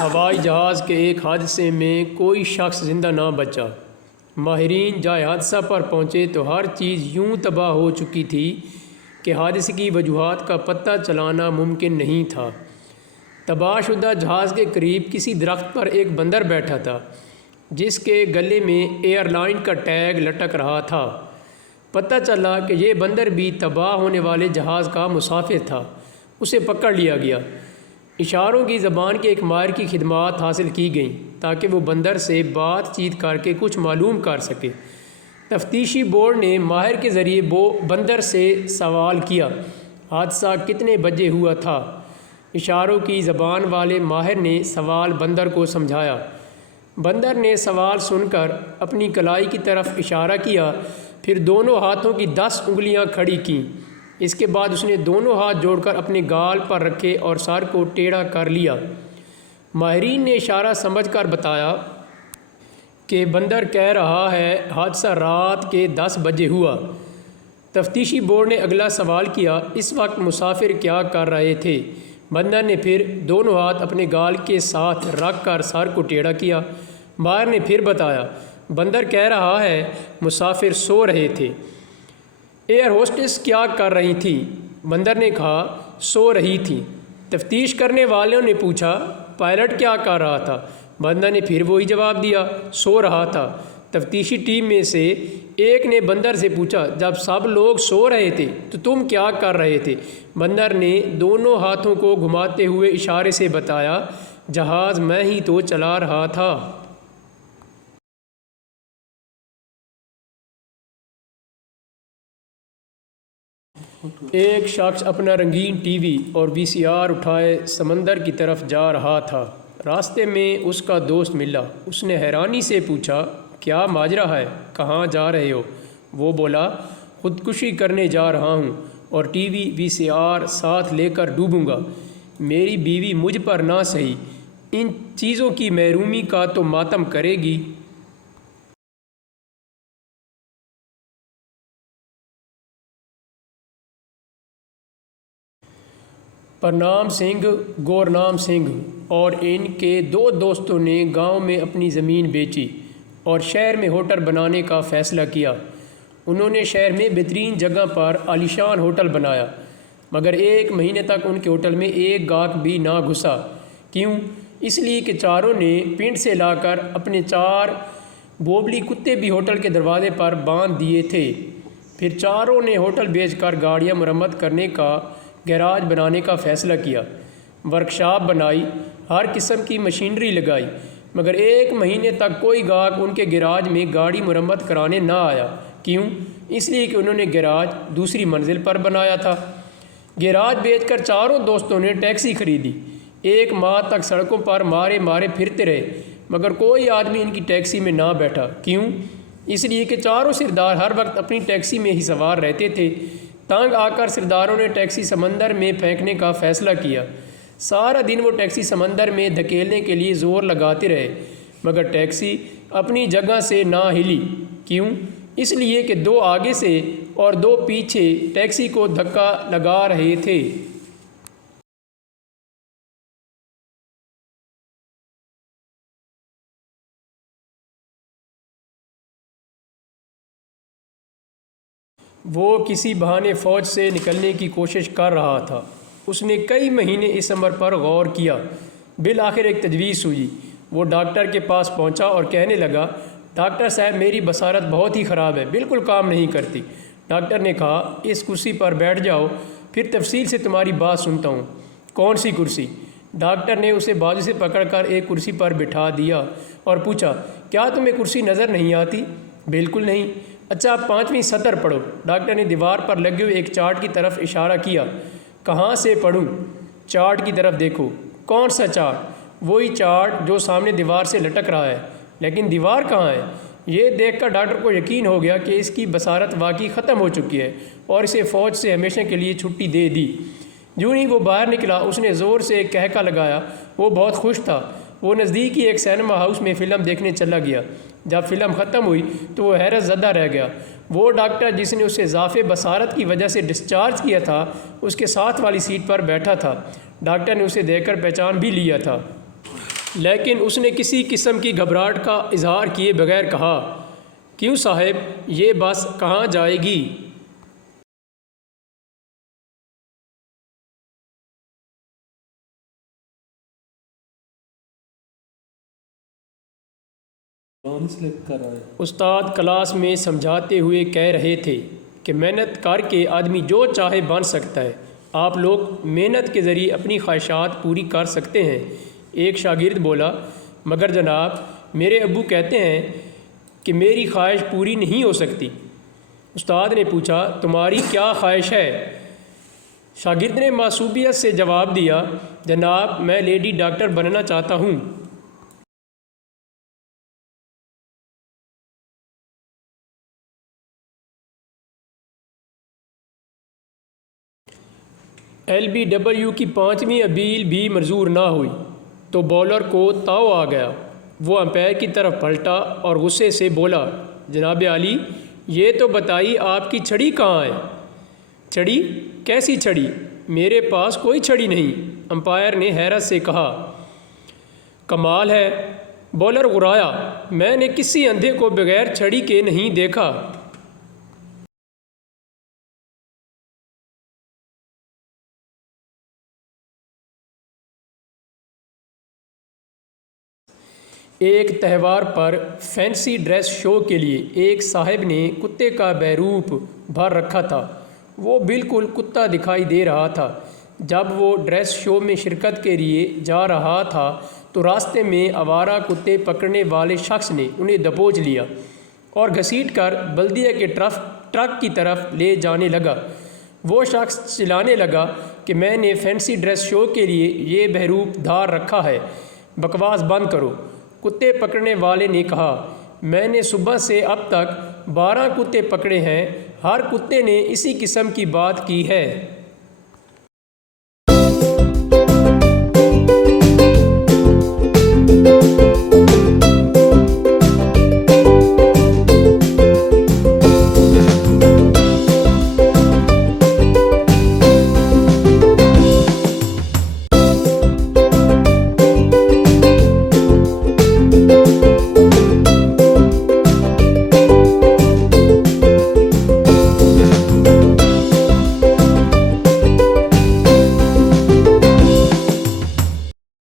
ہوائی جہاز کے ایک حادثے میں کوئی شخص زندہ نہ بچا۔ ماہرین جائے حادثہ پر پہنچے تو ہر چیز یوں تباہ ہو چکی تھی کہ حادثے کی وجوہات کا پتہ چلانا ممکن نہیں تھا۔ تباہ شدہ جہاز کے قریب کسی درخت پر ایک بندر بیٹھا تھا جس کے گلے میں ایئر لائن کا ٹیگ لٹک رہا تھا۔ پتہ چلا کہ یہ بندر بھی تباہ ہونے والے جہاز کا مسافر تھا۔ اسے پکڑ لیا گیا۔ اشاروں کی زبان کے ایک ماہر کی خدمات حاصل کی گئیں تاکہ وہ بندر سے بات چیت کر کے کچھ معلوم کر سکے۔ تفتیشی بورڈ نے ماہر کے ذریعے بندر سے سوال کیا، حادثہ کتنے بجے ہوا تھا؟ اشاروں کی زبان والے ماہر نے سوال بندر کو سمجھایا۔ بندر نے سوال سن کر اپنی کلائی کی طرف اشارہ کیا، پھر دونوں ہاتھوں کی 10 انگلیاں کھڑی کیں۔ اس کے بعد اس نے دونوں ہاتھ جوڑ کر اپنے گال پر رکھے اور سر کو ٹیڑھا کر لیا۔ ماہرین نے اشارہ سمجھ کر بتایا کہ بندر کہہ رہا ہے حادثہ رات کے 10 بجے ہوا۔ تفتیشی بورڈ نے اگلا سوال کیا، اس وقت مسافر کیا کر رہے تھے؟ بندر نے پھر دونوں ہاتھ اپنے گال کے ساتھ رکھ کر سر کو ٹیڑھا کیا۔ ماہر نے پھر بتایا، بندر کہہ رہا ہے مسافر سو رہے تھے۔ ایئر ہوسٹس کیا کر رہی تھیں؟ بندر نے کہا سو رہی تھیں۔ تفتیش کرنے والوں نے پوچھا پائلٹ کیا کر رہا تھا؟ بندر نے پھر وہی جواب دیا، سو رہا تھا۔ تفتیشی ٹیم میں سے ایک نے بندر سے پوچھا جب سب لوگ سو رہے تھے تو تم کیا کر رہے تھے؟ بندر نے دونوں ہاتھوں کو گھماتے ہوئے اشارے سے بتایا، جہاز میں ہی تو چلا رہا تھا۔ ایک شخص اپنا رنگین ٹی وی اور VCR اٹھائے سمندر کی طرف جا رہا تھا۔ راستے میں اس کا دوست ملا۔ اس نے حیرانی سے پوچھا، کیا ماجرا ہے؟ کہاں جا رہے ہو؟ وہ بولا، خودکشی کرنے جا رہا ہوں اور ٹی وی VCR ساتھ لے کر ڈوبوں گا۔ میری بیوی مجھ پر نہ سہی، ان چیزوں کی محرومی کا تو ماتم کرے گی۔ پرنام سنگھ، گورنام سنگھ اور ان کے 2 دوستوں نے گاؤں میں اپنی زمین بیچی اور شہر میں ہوٹل بنانے کا فیصلہ کیا۔ انہوں نے شہر میں بہترین جگہ پر عالیشان ہوٹل بنایا، مگر 1 مہینے تک ان کے ہوٹل میں ایک گاہک بھی نہ گھسا۔ کیوں؟ اس لیے کہ چاروں نے پنڈ سے لا کر اپنے 4 بوبلی کتے بھی ہوٹل کے دروازے پر باندھ دیے تھے۔ پھر چاروں نے ہوٹل بیچ کر گاڑیاں مرمت کرنے کا گیراج بنانے کا فیصلہ کیا، ورکشاپ بنائی، ہر قسم کی مشینری لگائی، مگر 1 مہینے تک کوئی گاہک ان کے گیراج میں گاڑی مرمت کرانے نہ آیا۔ کیوں؟ اس لیے کہ انہوں نے گیراج دوسری منزل پر بنایا تھا۔ گیراج بیچ کر چاروں دوستوں نے ٹیکسی خریدی۔ 1 ماہ تک سڑکوں پر مارے مارے پھرتے رہے، مگر کوئی آدمی ان کی ٹیکسی میں نہ بیٹھا۔ کیوں؟ اس لیے کہ چاروں سردار ہر وقت اپنی ٹیکسی میں ہی سوار رہتے تھے۔ تنگ آ کر سرداروں نے ٹیکسی سمندر میں پھینکنے کا فیصلہ کیا۔ سارا دن وہ ٹیکسی سمندر میں دھکیلنے کے لیے زور لگاتے رہے، مگر ٹیکسی اپنی جگہ سے نہ ہلی۔ کیوں؟ اس لیے کہ 2 آگے سے اور 2 پیچھے ٹیکسی کو دھکا لگا رہے تھے۔ وہ کسی بہانے فوج سے نکلنے کی کوشش کر رہا تھا۔ اس نے کئی مہینے اس امر پر غور کیا۔ بالآخر ایک تجویز سوجی۔ وہ ڈاکٹر کے پاس پہنچا اور کہنے لگا، ڈاکٹر صاحب میری بصارت بہت ہی خراب ہے، بالکل کام نہیں کرتی۔ ڈاکٹر نے کہا، اس کرسی پر بیٹھ جاؤ، پھر تفصیل سے تمہاری بات سنتا ہوں۔ کون سی کرسی؟ ڈاکٹر نے اسے بازو سے پکڑ کر ایک کرسی پر بٹھا دیا اور پوچھا، کیا تمہیں کرسی نظر نہیں آتی؟ بالکل نہیں۔ اچھا، 5ویں سطر پڑھو۔ ڈاکٹر نے دیوار پر لگے ہوئے ایک چارٹ کی طرف اشارہ کیا۔ کہاں سے پڑھوں؟ چارٹ کی طرف دیکھو۔ کون سا چارٹ؟ وہی چارٹ جو سامنے دیوار سے لٹک رہا ہے۔ لیکن دیوار کہاں ہے؟ یہ دیکھ کر ڈاکٹر کو یقین ہو گیا کہ اس کی بصارت واقعی ختم ہو چکی ہے اور اسے فوج سے ہمیشہ کے لیے چھٹی دے دی۔ جو ہی وہ باہر نکلا، اس نے زور سے ایک کہکا لگایا۔ وہ بہت خوش تھا۔ وہ نزدیکی ایک سینما ہاؤس میں فلم دیکھنے چلا گیا۔ جب فلم ختم ہوئی تو وہ حیرت زدہ رہ گیا۔ وہ ڈاکٹر جس نے اسے اضافی بصارت کی وجہ سے ڈسچارج کیا تھا، اس کے ساتھ والی سیٹ پر بیٹھا تھا۔ ڈاکٹر نے اسے دیکھ کر پہچان بھی لیا تھا۔ لیکن اس نے کسی قسم کی گھبراہٹ کا اظہار کیے بغیر کہا، کیوں صاحب، یہ بس کہاں جائے گی؟ استاد کلاس میں سمجھاتے ہوئے کہہ رہے تھے کہ محنت کر کے آدمی جو چاہے بن سکتا ہے، آپ لوگ محنت کے ذریعے اپنی خواہشات پوری کر سکتے ہیں۔ ایک شاگرد بولا، مگر جناب، میرے ابو کہتے ہیں کہ میری خواہش پوری نہیں ہو سکتی۔ استاد نے پوچھا، تمہاری کیا خواہش ہے؟ شاگرد نے معصوبیت سے جواب دیا، جناب، میں لیڈی ڈاکٹر بننا چاہتا ہوں۔ LBW کی 5ویں اپیل بھی منظور نہ ہوئی تو بولر کو تاؤ آ گیا۔ وہ امپائر کی طرف پلٹا اور غصے سے بولا، جناب عالی، یہ تو بتائیے آپ کی چھڑی کہاں ہے؟ چھڑی؟ کیسی چھڑی؟ میرے پاس کوئی چھڑی نہیں، امپائر نے حیرت سے کہا۔ کمال ہے، بولر غرایا، میں نے کسی اندھے کو بغیر چھڑی کے نہیں دیکھا۔ ایک تہوار پر فینسی ڈریس شو کے لیے ایک صاحب نے کتے کا بہروپ بھر رکھا تھا۔ وہ بالکل کتا دکھائی دے رہا تھا۔ جب وہ ڈریس شو میں شرکت کے لیے جا رہا تھا تو راستے میں آوارہ کتے پکڑنے والے شخص نے انہیں دبوچ لیا اور گھسیٹ کر بلدیہ کے ٹرک کی طرف لے جانے لگا۔ وہ شخص چلانے لگا کہ میں نے فینسی ڈریس شو کے لیے یہ بہروپ دھار رکھا ہے، بکواس بند کرو۔ کتے پکڑنے والے نے کہا، میں نے صبح سے اب تک 12 کتے پکڑے ہیں، ہر کتے نے اسی قسم کی بات کی ہے۔